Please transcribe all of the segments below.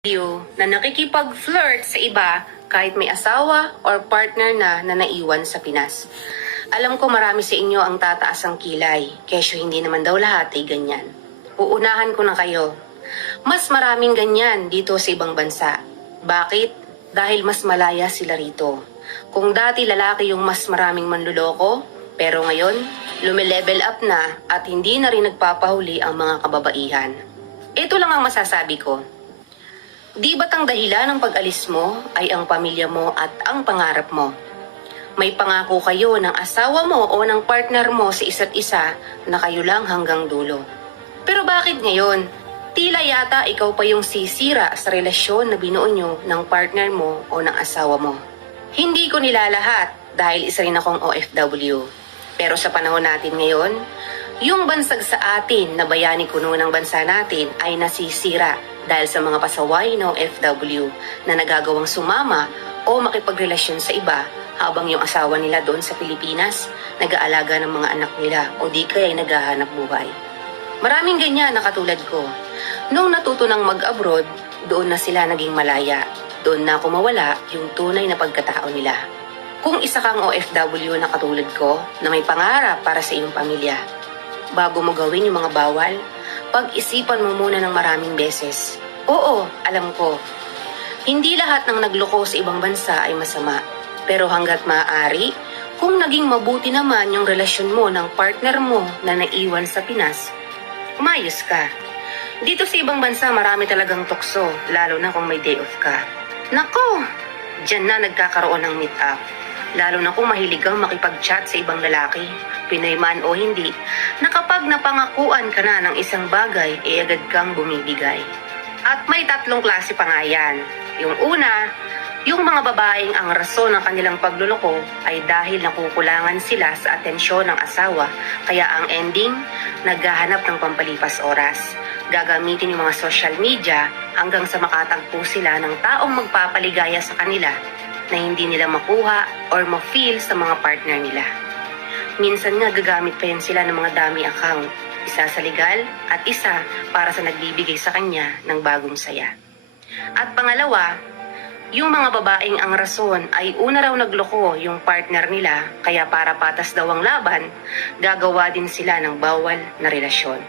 Na nakikipag-flirt sa iba kahit may asawa or partner na naiwan sa Pinas. Alam ko marami sa inyo ang tataas ang kilay, kesyo hindi naman daw lahat ay ganyan. Uunahan ko na kayo. Mas maraming ganyan dito sa ibang bansa. Bakit? Dahil mas malaya sila rito. Kung dati lalaki yung mas maraming manluloko, pero ngayon, lumilevel up na at hindi na rin nagpapahuli ang mga kababaihan. Ito lang ang masasabi ko. Di ba't ang dahilan ng pag-alis mo ay ang pamilya mo at ang pangarap mo? May pangako kayo ng asawa mo o ng partner mo sa isa't isa na kayo lang hanggang dulo. Pero bakit ngayon? Tila yata ikaw pa yung sisira sa relasyon na binuo nyo ng partner mo o ng asawa mo. Hindi ko nilalahat dahil isa rin akong OFW. Pero sa panahon natin ngayon, yung bansag sa atin na bayani kuno ng bansa natin ay nasisira dahil sa mga pasaway ng OFW na nagagawang sumama o makipagrelasyon sa iba habang yung asawa nila doon sa Pilipinas nag-aalaga ng mga anak nila o di kaya naghahanap buhay. Maraming ganyan na katulad ko. Nung natuto ng mag-abroad, doon na sila naging malaya. Doon na kumawala yung tunay na pagkatao nila. Kung isa kang OFW na katulad ko na may pangarap para sa iyong pamilya, bago mo gawin yung mga bawal, pag-isipan mo muna ng maraming beses. Oo, alam ko. Hindi lahat ng nagloko sa ibang bansa ay masama. Pero hanggat maaari, kung naging mabuti naman yung relasyon mo ng partner mo na naiwan sa Pinas, umayos ka. Dito sa ibang bansa marami talagang tukso, lalo na kung may day off ka. Nako, dyan na nagkakaroon ng meet up. Lalo na kung mahilig kang makipag-chat sa ibang lalaki, Pinoy man o hindi, na kapag napangakuan ka na ng isang bagay, agad kang bumibigay. At may tatlong klase pa nga yan. Yung una, yung mga babaeng ang rason ng kanilang pagluloko ay dahil nakukulangan sila sa atensyon ng asawa, kaya ang ending, naghahanap ng pampalipas oras. Gagamitin yung mga social media hanggang sa makatagpo sila ng taong magpapaligaya sa kanila na hindi nila makuha or ma-feel sa mga partner nila. Minsan nga gagamit pa yan sila ng mga dummy account, isa sa legal at isa para sa nagbibigay sa kanya ng bagong saya. At pangalawa, yung mga babaeng ang rason ay una raw nagloko yung partner nila, kaya para patas daw ang laban, gagawa din sila ng bawal na relasyon.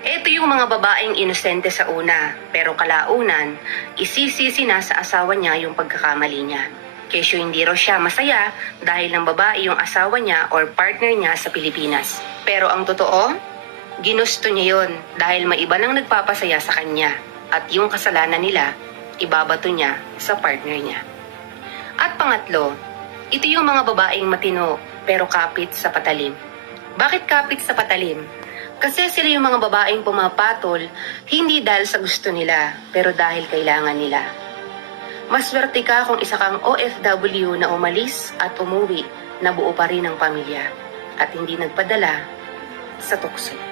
Ito yung mga babaeng inosente sa una, pero kalaunan, isisisi na sa asawa niya yung pagkakamali niya. Kesyo hindi raw siya masaya dahil ng babae yung asawa niya or partner niya sa Pilipinas. Pero ang totoo, ginusto niya yon dahil may iba nang nagpapasaya sa kanya at yung kasalanan nila, ibabato niya sa partner niya. At pangatlo, ito yung mga babaeng matino pero kapit sa patalim. Bakit kapit sa patalim? Kasi sila yung mga babaeng pumapatol hindi dahil sa gusto nila pero dahil kailangan nila. Maswerte ka kung isa kang OFW na umalis at umuwi na buo pa rin ang pamilya at hindi nagpadala sa tukso.